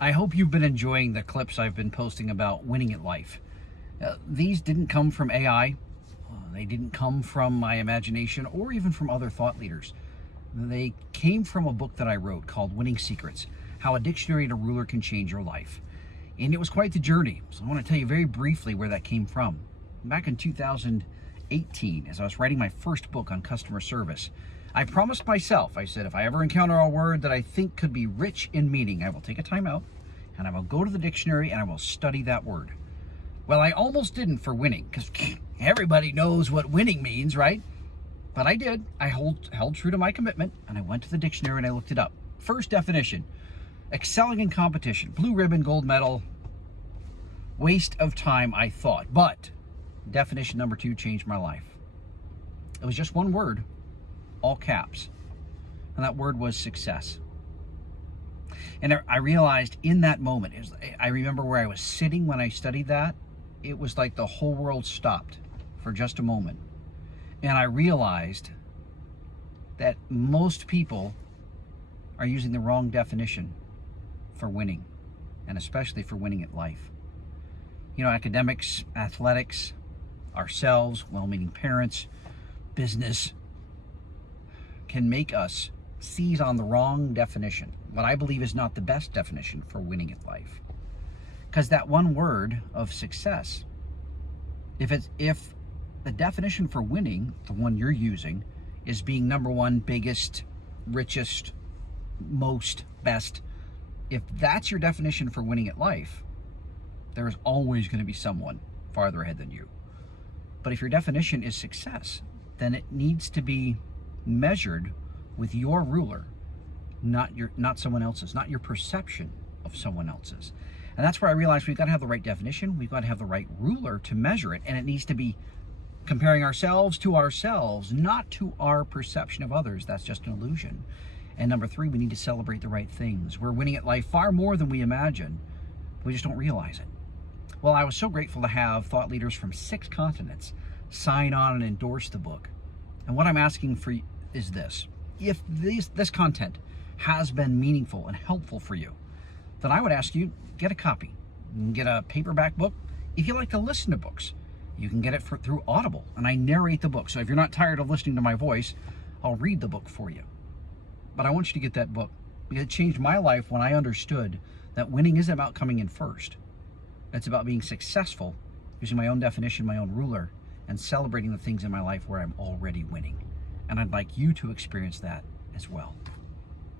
I hope you've been enjoying the clips I've been posting about winning at life. These didn't come from AI. They didn't come from my imagination or even from other thought leaders. They came from a book that I wrote called Winning Secrets: How a Dictionary and a Ruler Can Change Your Life. And it was quite the journey. So I want to tell you very briefly where that came from. Back in 2018, as I was writing my first book on customer service, I promised myself, I said, if I ever encounter a word that I think could be rich in meaning, I will take a time out and I will go to the dictionary and I will study that word. Well, I almost didn't for winning, because everybody knows what winning means, right? But I did. I held true to my commitment, and I went to the dictionary and I looked it up. First definition: excelling in competition, blue ribbon, gold medal, waste of time, I thought. But definition number 2 changed my life. It was just one word, all caps, and that word was success. And I realized in that moment, I remember where I was sitting when I studied that. It was like the whole world stopped for just a moment. And I realized that most people are using the wrong definition for winning, and especially for winning at life. You know, academics, athletics, ourselves, well-meaning parents, business, can make us seize on the wrong definition, what I believe is not the best definition for winning at life. Because that one word of success, if the definition for winning, the one you're using, is being number one, biggest, richest, most, best, if that's your definition for winning at life, there is always going to be someone farther ahead than you. But if your definition is success, then it needs to be measured with your ruler, not someone else's, not your perception of someone else's. And that's where I realized we've got to have the right definition, we've got to have the right ruler to measure it, and it needs to be comparing ourselves to ourselves, not to our perception of others. That's just an illusion. And number 3, we need to celebrate the right things. We're winning at life far more than we imagine. We just don't realize it. Well, I was so grateful to have thought leaders from 6 continents sign on and endorse the book. And what I'm asking for is this: if this content has been meaningful and helpful for you, then I would ask you, get a copy. You can get a paperback book. If you like to listen to books, you can get it through Audible, and I narrate the book. So if you're not tired of listening to my voice, I'll read the book for you. But I want you to get that book, because it changed my life when I understood that winning isn't about coming in first. It's about being successful, using my own definition, my own ruler, and celebrating the things in my life where I'm already winning. And I'd like you to experience that as well.